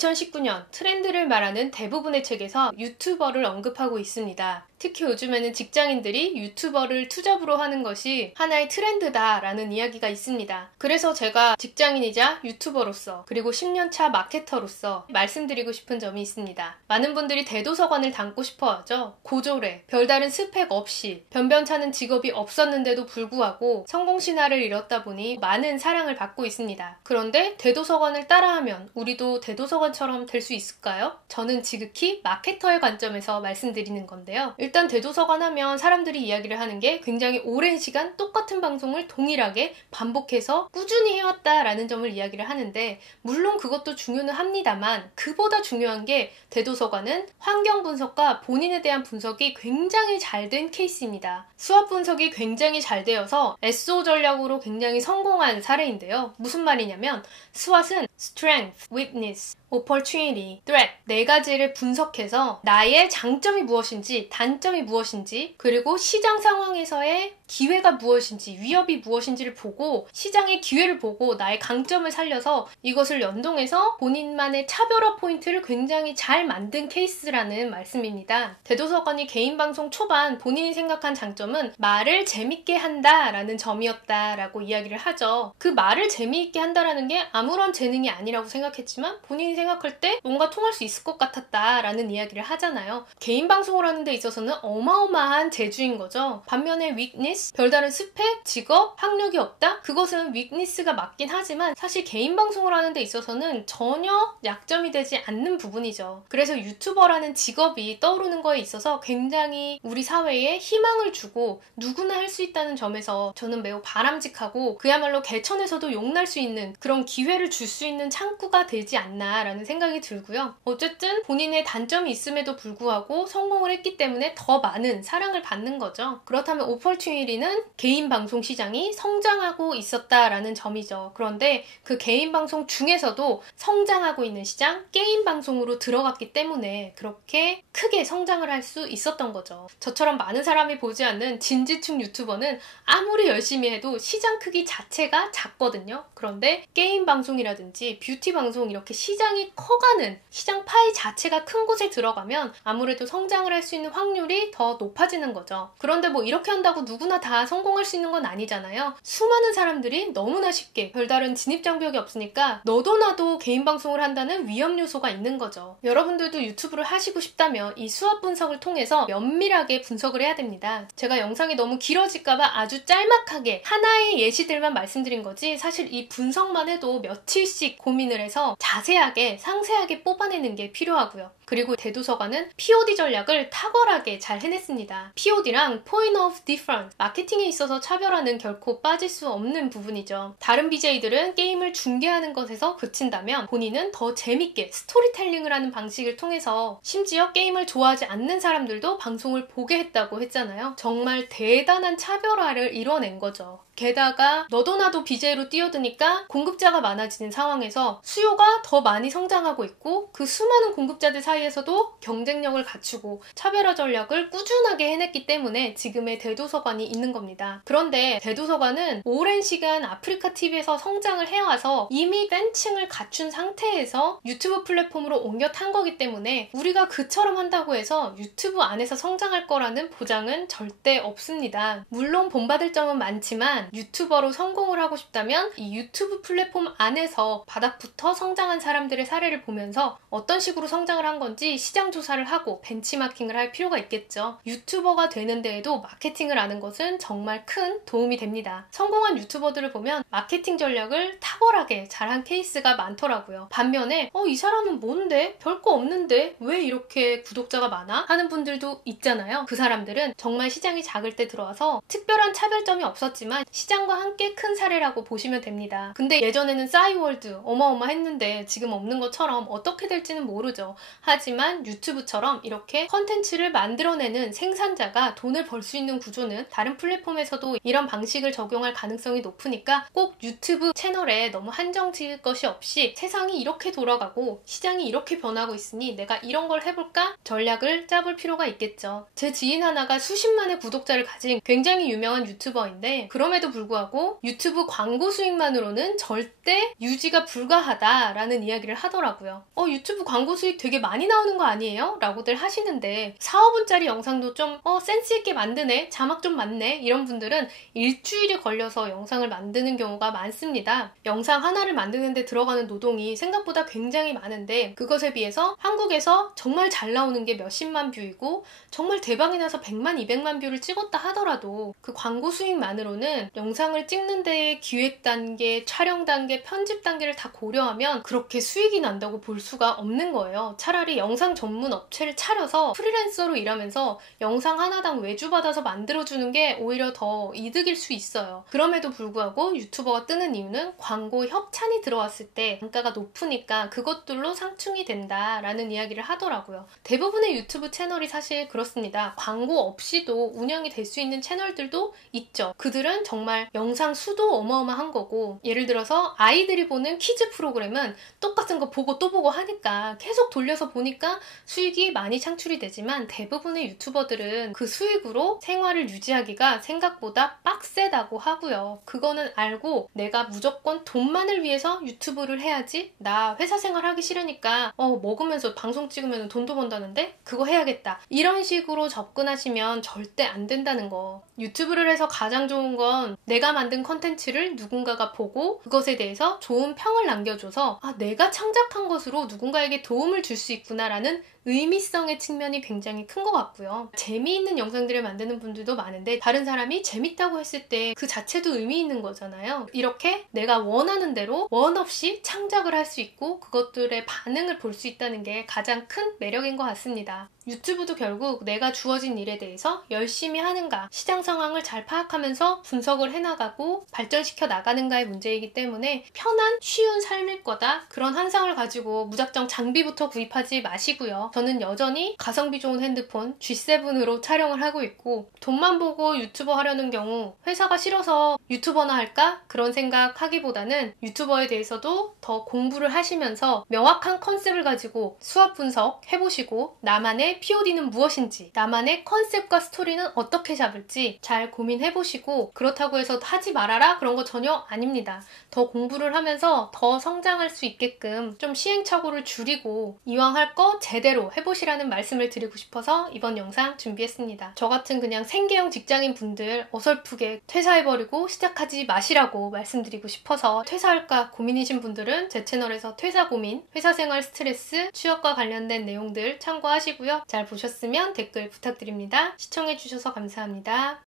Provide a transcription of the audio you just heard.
2019년 트렌드를 말하는 대부분의 책에서 유튜버를 언급하고 있습니다. 특히 요즘에는 직장인들이 유튜버를 투잡으로 하는 것이 하나의 트렌드다라는 이야기가 있습니다. 그래서 제가 직장인이자 유튜버로서 그리고 10년차 마케터로서 말씀드리고 싶은 점이 있습니다. 많은 분들이 대도서관을 담고 싶어 하죠. 고졸에 별다른 스펙 없이 변변찮은 직업이 없었는데도 불구하고 성공신화를 이뤘다 보니 많은 사랑을 받고 있습니다. 그런데 대도서관을 따라하면 우리도 대도서관처럼 될 수 있을까요? 저는 지극히 마케터의 관점에서 말씀드리는 건데요. 일단 대도서관 하면 사람들이 이야기를 하는 게 굉장히 오랜 시간 똑같은 방송을 동일하게 반복해서 꾸준히 해왔다라는 점을 이야기를 하는데, 물론 그것도 중요는 합니다만 그보다 중요한 게 대도서관은 환경 분석과 본인에 대한 분석이 굉장히 잘 된 케이스입니다. 수학 분석이 굉장히 잘 되어서 SO 전략으로 굉장히 성공한 사례인데요. 무슨 말이냐면 스왓은 strength, weakness, opportunity, threat 네 가지를 분석해서 나의 장점이 무엇인지, 단점이 무엇인지, 그리고 시장 상황에서의 기회가 무엇인지, 위협이 무엇인지를 보고 시장의 기회를 보고 나의 강점을 살려서 이것을 연동해서 본인만의 차별화 포인트를 굉장히 잘 만든 케이스라는 말씀입니다. 대도서관이 개인 방송 초반 본인이 생각한 장점은 말을 재밌게 한다라는 점이었다라고 이야기를 하죠. 그 말을 재미있게 한다라는 게 아무런 재능이 아니라고 생각했지만 본인이 생각할 때 뭔가 통할 수 있을 것 같았다라는 이야기를 하잖아요. 개인 방송을 하는 데 있어서는 어마어마한 재주인 거죠. 반면에 weakness, 별다른 스펙, 직업, 학력이 없다? 그것은 weakness가 맞긴 하지만 사실 개인 방송을 하는 데 있어서는 전혀 약점이 되지 않는 부분이죠. 그래서 유튜버라는 직업이 떠오르는 거에 있어서 굉장히 우리 사회에 희망을 주고 누구나 할 수 있다는 점에서 저는 매우 바람직하고 그야말로 개천에서도 용날 수 있는 그런 기회를 줄 수 있는 창구가 되지 않나라는 생각이 들고요. 어쨌든 본인의 단점이 있음에도 불구하고 성공을 했기 때문에 더 많은 사랑을 받는 거죠. 그렇다면 오퍼튜니티는 개인 방송 시장이 성장하고 있었다라는 점이죠. 그런데 그 개인 방송 중에서도 성장하고 있는 시장, 게임 방송으로 들어갔기 때문에 그렇게 크게 성장을 할 수 있었던 거죠. 저처럼 많은 사람이 보지 않는 진지충 유튜버는 아무리 열심히 해도 시장 크기 자체가 작거든요. 그런데 게임 방송이라든지 뷰티 방송 이렇게 시장이 커가는, 시장 파이 자체가 큰 곳에 들어가면 아무래도 성장을 할 수 있는 확률이 더 높아지는 거죠. 그런데 뭐 이렇게 한다고 누구나 다 성공할 수 있는 건 아니잖아요. 수많은 사람들이 너무나 쉽게 별다른 진입장벽이 없으니까 너도 나도 개인 방송을 한다는 위험 요소가 있는 거죠. 여러분들도 유튜브를 하시고 싶다면 이 수업 분석을 통해서 면밀하게 분석을 해야 됩니다. 제가 영상이 너무 길어질까봐 아주 짤막하게 하나의 예시들만 말씀드린 거지, 사실 이 분석만 해도 며칠씩 고민을 해서 자세하게 상세하게 뽑아내는 게 필요하고요. 그리고 대도서관은 POD 전략을 탁월하게 잘 해냈습니다. POD랑 Point of Difference, 마케팅에 있어서 차별화는 결코 빠질 수 없는 부분이죠. 다른 BJ들은 게임을 중계하는 것에서 그친다면 본인은 더 재밌게 스토리텔링을 하는 방식을 통해서 심지어 게임을 좋아하지 않는 사람들도 방송을 보게 했다고 했잖아요. 정말 대단한 차별화를 이뤄낸 거죠. 게다가 너도 나도 BJ로 뛰어드니까 공급자가 많아지는 상황에서 수요가 더 많이 성장하고 있고 그 수많은 공급자들 사이에서도 경쟁력을 갖추고 차별화 전략을 꾸준하게 해냈기 때문에 지금의 대도서관이 있는 겁니다. 그런데 대도서관은 오랜 시간 아프리카 TV에서 성장을 해와서 이미 팬층을 갖춘 상태에서 유튜브 플랫폼으로 옮겨 탄 거기 때문에 우리가 그처럼 한다고 해서 유튜브 안에서 성장할 거라는 보장은 절대 없습니다. 물론 본받을 점은 많지만 유튜버로 성공을 하고 싶다면 이 유튜브 플랫폼 안에서 바닥부터 성장한 사람들의 사례를 보면서 어떤 식으로 성장을 한 건지 시장 조사를 하고 벤치마킹을 할 필요가 있겠죠. 유튜버가 되는 데에도 마케팅을 아는 것은 정말 큰 도움이 됩니다. 성공한 유튜버들을 보면 마케팅 전략을 탁월하게 잘한 케이스가 많더라고요. 반면에 이 사람은 뭔데? 별거 없는데? 왜 이렇게 구독자가 많아? 하는 분들도 있잖아요. 그 사람들은 정말 시장이 작을 때 들어와서 특별한 차별점이 없었지만 시장과 함께 큰 사례라고 보시면 됩니다. 근데 예전에는 싸이월드 어마어마했는데 지금 없는 것처럼 어떻게 될지는 모르죠. 하지만 유튜브처럼 이렇게 컨텐츠를 만들어내는 생산자가 돈을 벌 수 있는 구조는 다른 플랫폼에서도 이런 방식을 적용할 가능성이 높으니까 꼭 유튜브 채널에 거에 너무 한정 지을 것이 없이 세상이 이렇게 돌아가고 시장이 이렇게 변하고 있으니 내가 이런 걸 해볼까? 전략을 짜볼 필요가 있겠죠. 제 지인 하나가 수십만의 구독자를 가진 굉장히 유명한 유튜버인데 그럼에도 불구하고 유튜브 광고 수익만으로는 절대 유지가 불가하다라는 이야기를 하더라고요. 유튜브 광고 수익 되게 많이 나오는 거 아니에요? 라고들 하시는데 4~5분짜리 영상도 좀 센스 있게 만드네, 자막 좀 많네, 이런 분들은 일주일이 걸려서 영상을 만드는 경우가 많습니다. 영상 하나를 만드는데 들어가는 노동이 생각보다 굉장히 많은데 그것에 비해서 한국에서 정말 잘 나오는 게 몇십만 뷰이고 정말 대박이 나서 100만, 200만 뷰를 찍었다 하더라도 그 광고 수익만으로는 영상을 찍는 데의 기획 단계, 촬영 단계, 편집 단계를 다 고려하면 그렇게 수익이 난다고 볼 수가 없는 거예요. 차라리 영상 전문 업체를 차려서 프리랜서로 일하면서 영상 하나당 외주받아서 만들어주는 게 오히려 더 이득일 수 있어요. 그럼에도 불구하고 유튜버가 뜨는 이유는 광고 협찬이 들어왔을 때 단가가 높으니까 그것들로 상충이 된다라는 이야기를 하더라고요. 대부분의 유튜브 채널이 사실 그렇습니다. 광고 없이도 운영이 될 수 있는 채널들도 있죠. 그들은 정말 영상 수도 어마어마한 거고 예를 들어서 아이들이 보는 퀴즈 프로그램은 똑같은 거 보고 또 보고 하니까 계속 돌려서 보니까 수익이 많이 창출이 되지만 대부분의 유튜버들은 그 수익으로 생활을 유지하기가 생각보다 빡세다고 하고요. 그거는 알고 내가 무조건 돈만을 위해서 유튜브를 해야지, 나 회사 생활 하기 싫으니까 먹으면서 방송 찍으면 돈도 번다는데 그거 해야겠다, 이런 식으로 접근하시면 절대 안 된다는 거. 유튜브를 해서 가장 좋은 건 내가 만든 컨텐츠를 누군가가 보고 그것에 대해서 좋은 평을 남겨줘서 내가 창작한 것으로 누군가에게 도움을 줄 수 있구나 라는 의미성의 측면이 굉장히 큰 것 같고요. 재미있는 영상들을 만드는 분들도 많은데 다른 사람이 재밌다고 했을 때 그 자체도 의미 있는 거잖아요. 이렇게 내가 원하는 대로 원 없이 창작을 할 수 있고 그것들의 반응을 볼 수 있다는 게 가장 큰 매력인 것 같습니다. 유튜브도 결국 내가 주어진 일에 대해서 열심히 하는가, 시장 상황을 잘 파악하면서 분석을 해나가고 발전시켜 나가는가의 문제이기 때문에 편한, 쉬운 삶일 거다, 그런 환상을 가지고 무작정 장비부터 구입하지 마시고요. 저는 여전히 가성비 좋은 핸드폰 G7으로 촬영을 하고 있고 돈만 보고 유튜버 하려는 경우 회사가 싫어서 유튜버나 할까? 그런 생각하기보다는 유튜버에 대해서도 더 공부를 하시면서 명확한 컨셉을 가지고 수학 분석 해보시고 나만의 POD는 무엇인지, 나만의 컨셉과 스토리는 어떻게 잡을지 잘 고민해보시고 그렇다고 해서 하지 말아라? 그런 거 전혀 아닙니다. 더 공부를 하면서 더 성장할 수 있게끔 좀 시행착오를 줄이고 이왕 할 거 제대로 해보시라는 말씀을 드리고 싶어서 이번 영상 준비했습니다. 저 같은 그냥 생계형 직장인 분들 어설프게 퇴사해버리고 시작하지 마시라고 말씀드리고 싶어서 퇴사할까 고민이신 분들은 제 채널에서 퇴사 고민, 회사 생활 스트레스, 취업과 관련된 내용들 참고하시고요. 잘 보셨으면 댓글 부탁드립니다. 시청해주셔서 감사합니다.